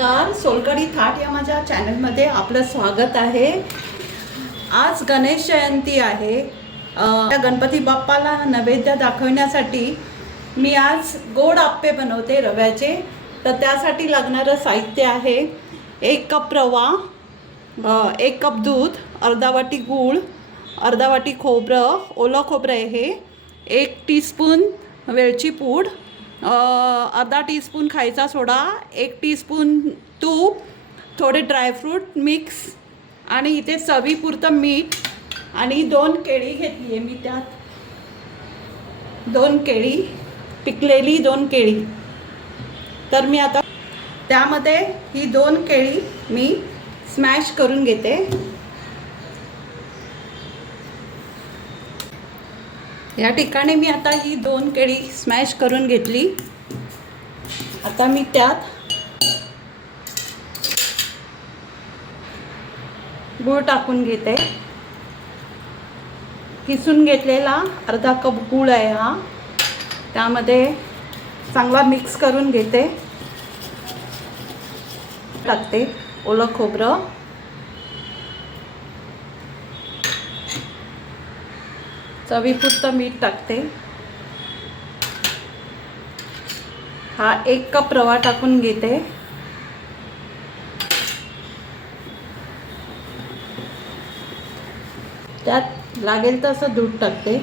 नमस्कार, सोलकढी थाट या माझ्या चॅनलमध्ये आपलं स्वागत आहे। आज गणेश जयंती आहे। त्या गणपती बाप्पाला नैवेद्य दाखवण्यासाठी मी आज गोड आप्पे बनवते रव्याचे। तर त्यासाठी लागणारं साहित्य आहे 1 कप रवा, 1 कप दूध, अर्धा वाटी गूळ, अर्धा वाटी खोबरं, ओलं खोबरं आहे, 1 टीस्पून वेलची पूड, अर्धा टीस्पून खायचा सोडा, 1 टीस्पून तूप, थोडे ड्रायफ्रूट मिक्स आणि इथे चवीपुरतं मीठ आणि 2 केळी घेतली आहे मी। त्यात 2 केळी, पिकलेली 2 केळी। तर मी आता त्यामध्ये ही 2 केळी मी स्मॅश करून घेते। या ठिकाणी मी आता ही 2 केळी स्मॅश करून घेतली। आता मी त्यात गूळ टाकून घेते। किसून घेतलेला अर्धा कप गूळ आहे हा। त्यामध्ये चांगला मिक्स करून घेते। टाकते ओलं खोबरं, चवीपुरतं मीठ टाकते। हा 1 कप रवा टाकून घेते। त्यात लागेल तसं दूध टाकते।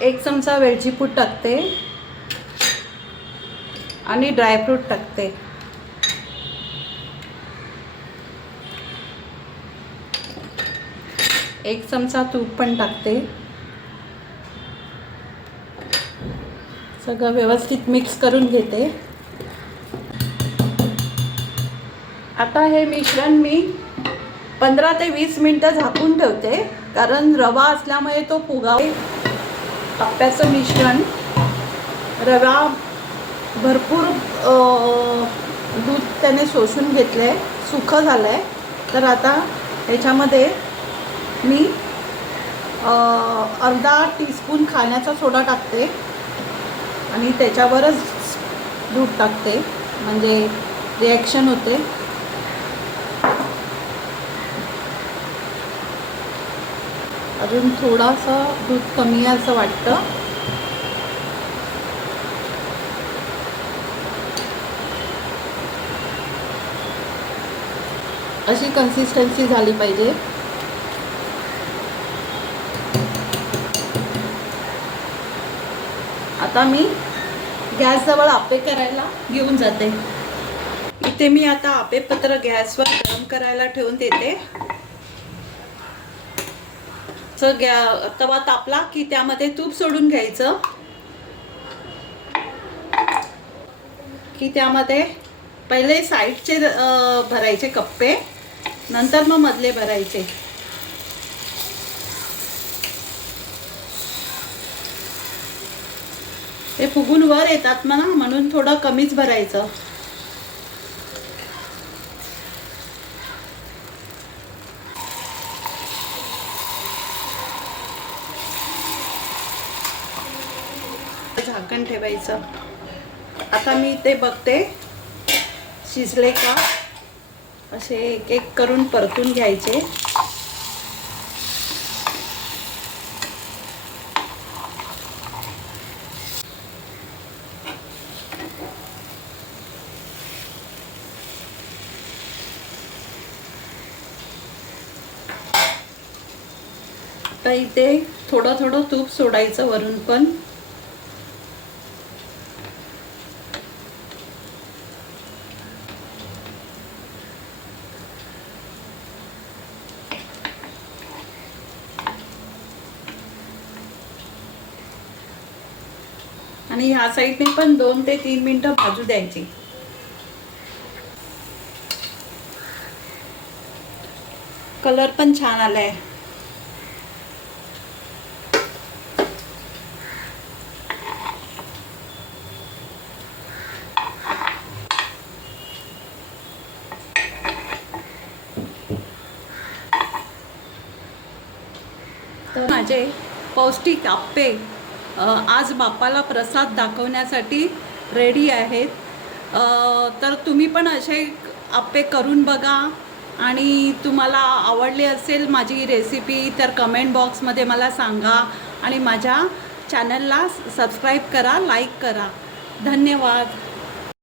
एक चमचा वेलची पूड टाकते आणि ड्रायफ्रूट टाकते। एक चमचा तूप पण टाकते। सगळं व्यवस्थित मिक्स करून घेते। आता हे मिश्रण मी 15 ते 20 मिनिटं झाकून ठेवते, कारण रवा असल्यामुळे तो फुगावे। आप्याचं मिश्रण रवा भरपूर दूध त्याने शोषून घेतले, सुखं झालं आहे। तर आता ह्याच्यामध्ये मी अर्धा टीस्पून खाण्याचा सोडा टाकते आणि त्याच्यावरच दूध टाकते, म्हणजे रिॲक्शन होते। अजून थोडासा दूध कमी आहे असं वाटतं। अशी कन्सिस्टन्सी झाली पाहिजे। आता मी गॅसजवळ आप्पे करायला घेऊन जाते। इथे मी आता आप्पेपत्र गॅसवर गरम करायला ठेवून देते। तवा तापला की त्यामध्ये तूप सोडून घ्यायचं, की त्यामध्ये पहिले साईडचे भरायचे कप्पे, नंतर मग मधले भरायचे। ते फुगून वर येतात म्हणून थोडं कमीच भरायचं। झाकण ठेवायचं। आता मी ते बघते शिजले का। असे एक एक करून परतून घ्यायचे। आता इथे थोडं थोडं तूप सोडायचं वरून पण। आणि ह्या साईडने पण 2 ते 3 मिनिटं भाजू द्यायची। कलर पण छान आलाय। तर माझे पौष्टिक आप्पे आज बाप्पाला प्रसाद दाखवण्यासाठी रेडी आहेत. तर तुम्ही पण असे आप्पे करून बघा आणि तुम्हाला आवडली असेल माझी रेसिपी तर कमेंट बॉक्समध्ये मला सांगा आणि माझ्या चॅनलला सबस्क्राईब करा, लाईक करा. धन्यवाद.